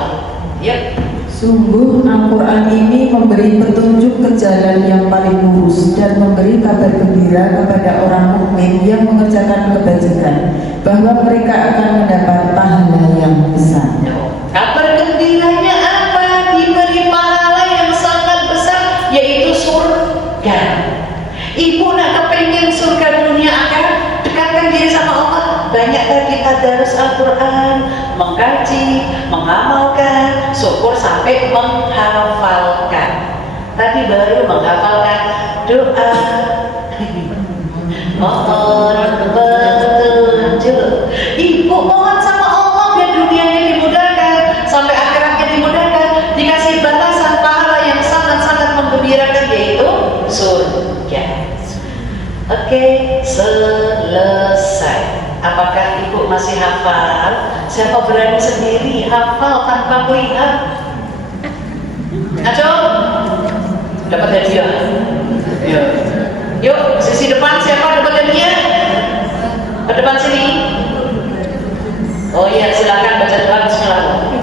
Ya. Sungguh Al-Quran ini memberi petunjuk ke jalan yang paling lurus dan memberi kabar gembira kepada orang mukmin yang mengerjakan kebajikan bahwa mereka akan mendapat pahala yang besar. Kabar gembiranya apa? Diberi pahala yang sangat besar, yaitu surga. Ibu nak kepengen surga dunia akhirat, dekatkan diri sama Allah. Banyak kita tadarus Al-Quran, mengkaji, mengamalkan, syukur sampai menghafalkan. Tadi baru menghafalkan doa, mohon petunjuk. Ibu mohon sama Allah biar dunianya dimudahkan, sampai akhiratnya dimudahkan, dikasih balasan pahala yang sangat-sangat menggembirakan, yaitu surga. Oke, selesai. Apakah ibu masih hafal? Siapa berani sendiri hafal tanpa melihat? Ayo, dapat hadiah. Yuk, yuk, sisi depan siapa dapat hadiah? Ke depan sini. Oh iya, silakan baca doa bismillah.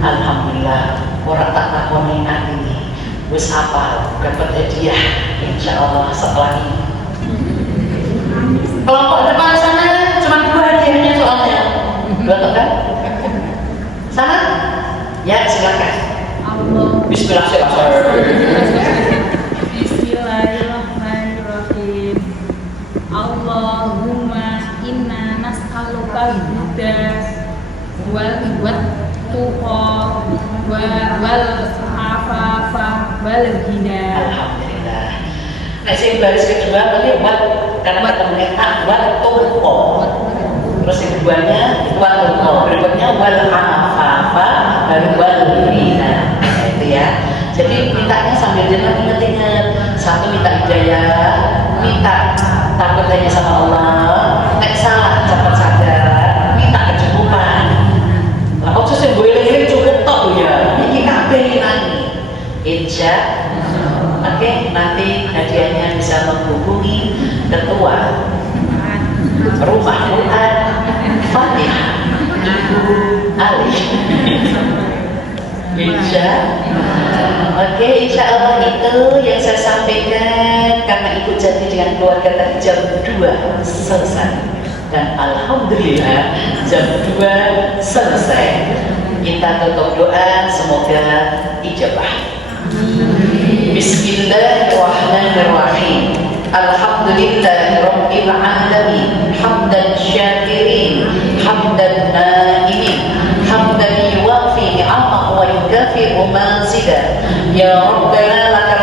Alhamdulillah, orang tak takoni ini wis hafal, dapat hadiah insyaallah setelah ini. Kelompok depan sana cuma 2 hadiahnya soalnya. 2 kan? Sana? Ya, silakan. Bismillah, silakan. Bismillahirrahmanirrahim. Allahumma inna nas'aluka huda wal tuqa wal afafa wal ghina. Alhamdulillah. Nah, sing baris kedua tadi buat karena ketemunya wal tuqa. Terus yang keduanya wal tuqa, berikutnya wal afafa, baru wal ghina. Itu ya. Jadi mintanya sambil jalan ingat-ingat. Satu minta hidayah, minta takut hanya sama Allah. Nek salah cepat sadar, minta kecukupan. Lah kok sing boleh cukup tok ya. Iki kabeh nani. Insya Oke, nanti hadiahnya bisa menghubungi ketua Rumah Quran Fatihah Ibu Ali. Oke, insya Allah itu yang saya sampaikan. Karena ibu janji dengan keluarga tadi jam 2 selesai, dan alhamdulillah jam 2 selesai. Kita tutup doa, semoga ijabah. Bismillahirrahmanirrahim. Alhamdulillahirabbil alamin, hamdan syakirin, hamdan naimin, hamdan yuwafi ni'amahu wa yukafi'u mazidah. Ya Rabbana lakal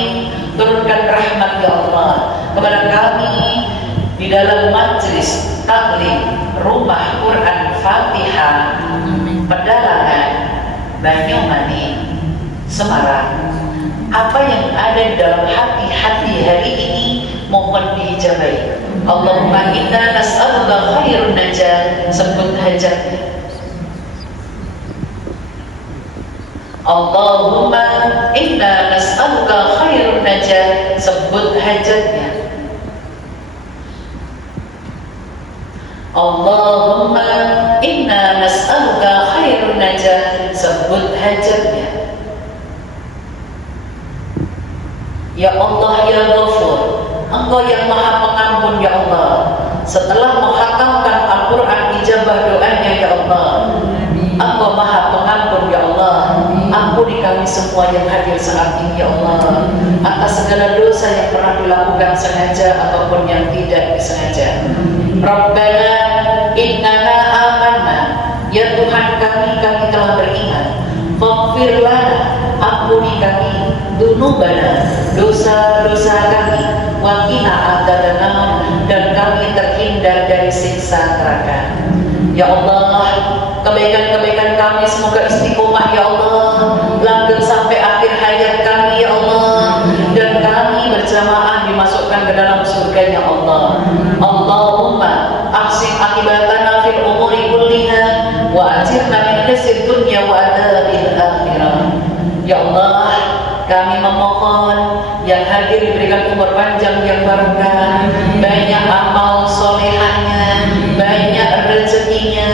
Rahim. Turunkan rahmat ya Allah kepada kami di dalam majlis taklim Rumah Quran Fatihah Pedalangan Banyumanik Semarang. Apa yang ada di dalam hati-hati hari ini mohon diijabahi. Allahumma inna nas'aluka khairun najat, sebut hajatnya. Allahumma inna nas'aluka khairun najat, sebut hajatnya. Allahumma inna nas'aluka khairun najat, sebut hajatnya. Ya Allah ya Ghafur, Engkau yang Maha Pengampun ya Allah. Setelah menghatamkan Al-Quran, ijabah doanya ya Allah. Engkau Maha Pengampun ya Allah. Ampuni kami semua yang hadir saat ini ya Allah, atas segala dosa yang pernah dilakukan sengaja ataupun yang tidak disengaja. Rabbana innana amanna, ya Tuhan kami telah beriman. Faghfir lana, ampuni kami dunubana, dosa-dosa kami. Wa qina adzabannar, dan kami terhindar dari siksa neraka. Ya Allah, kebaikan-kebaikan kami semoga istiqomah ya Allah, langgeng sampai akhir hayat kami ya Allah, dan kami berjamaah dimasukkan ke dalam surga-Nya Allah. Allahumma ahsin akibatana fil umuri kulliha wa ajirna min khizyid dunya wa adzabil akhirah. Ya Allah, kami memohon yang hadir diberikan umur panjang yang barokah, banyak amal solehahnya, banyak rezekinya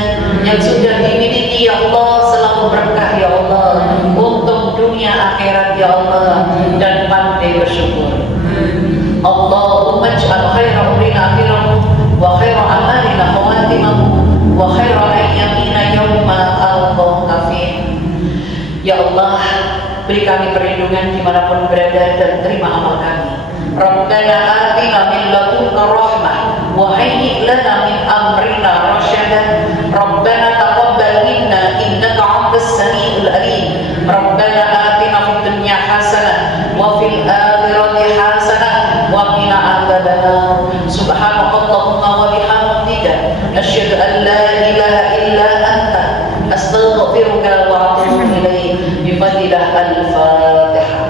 yang sudah dimiliki ya Allah selalu berkah ya Allah, untuk dunia akhirat ya Allah, dan pandai bersyukur. Allahumma ij'al khaira umrina akhirahu wa khaira amalina khawatimahu wa khaira ayyamina yawma alqaka fihi. Ya Allah, beri kami perlindungan dimanapun berada dan terima amal kami. Rabbana atina min ladunka rahmah wa hayyi' lana min amrina rasyada. Rabbana taqabbal minna innaka 'antas samiul alim. Rabbana atina fid dunya hasanah wa fil akhirati hasanah wa qina adzabannar. Subhanakallahumma wa bihamdika asyhadu an la ilaha illa anta astaghfiruka wa atubu ilaik. Bifadilah al-Fatihah.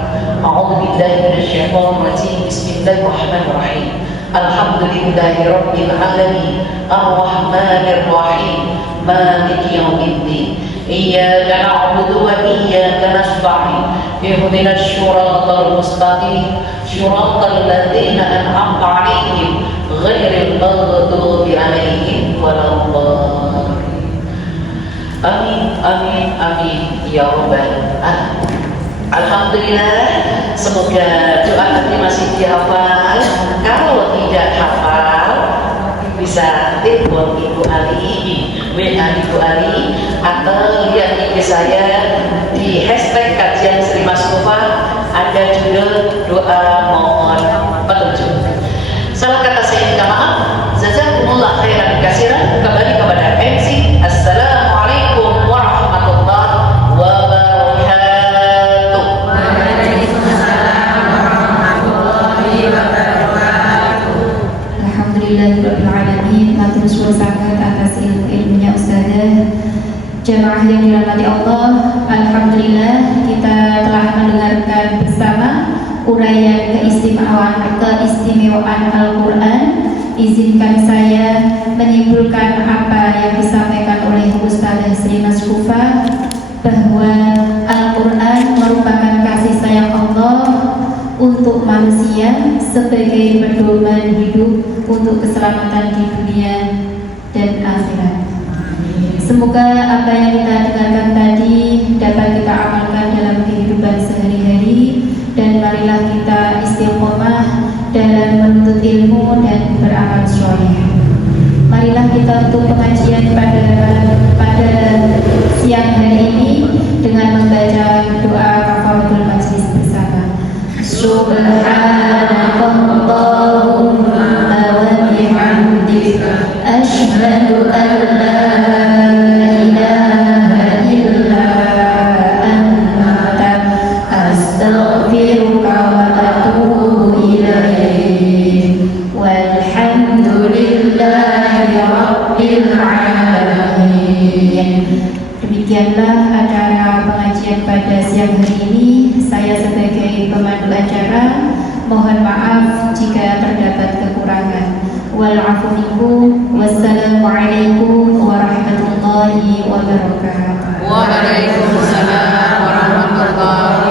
A'udzu billahi minasy syaithanir rajim. Bismillahirrahmanirrahim. Alhamdulillahi rabbil alamin. Arrahmanir rahim. Maliki yaumiddin. Iyyaka na'budu wa iyyaka nasta'in. Ihdinas siratal mustaqim. Siratal ladzina an'amta 'alaihim ghairil maghdubi 'alaihim waladdallin. Amin, amin, amin, ya Rabbal alamin. Alhamdulillah, semoga doa tadi masih dihafal. Kalau tidak hafal, bisa telepon Ibu Ali, WA Ibu Ali, atau lihat IG saya di hashtag kajian Sri Mas Kufa, ada judul doa mohon petunjuk. Salah kata saya minta maaf. Jazakumullah khairan katsiran. Kembali kepada MC. Assalamualaikum warahmatullahi wabarakatuh. Waalaikumsalam warahmatullahi wabarakatuh. Alhamdulillahirabbil alamin. Matur suwun sangat atas ilmu-ilmunya Ustazah. Jamaah yang dirahmati Allah, alhamdulillah kita telah mendengarkan bersama uraian keistimewaan Al-Quran. Izinkan saya menyimpulkan apa yang disampaikan oleh Ustazah Sri Mas Kufa, bahwa Al-Quran merupakan kasih sayang Allah untuk manusia sebagai pedoman hidup untuk keselamatan di dunia dan akhirat. Semoga apa yang kita dengarkan tadi dapat kita amalkan dalam kehidupan sehari-hari, dan marilah kita istiqomah dalam menuntut ilmu dan beramal soleh. Marilah kita untuk pengajian pada siang hari ini dengan membaca doa kafaratul majlis bersama. Subhanakallahumma wa bihamdika asyhadu an la ilaha illa anta astaghfiruka wa Mohon maaf jika terdapat kekurangan. Wal afu minkum. Wassalamualaikum warahmatullahi wabarakatuh. Waalaikumsalam warahmatullahi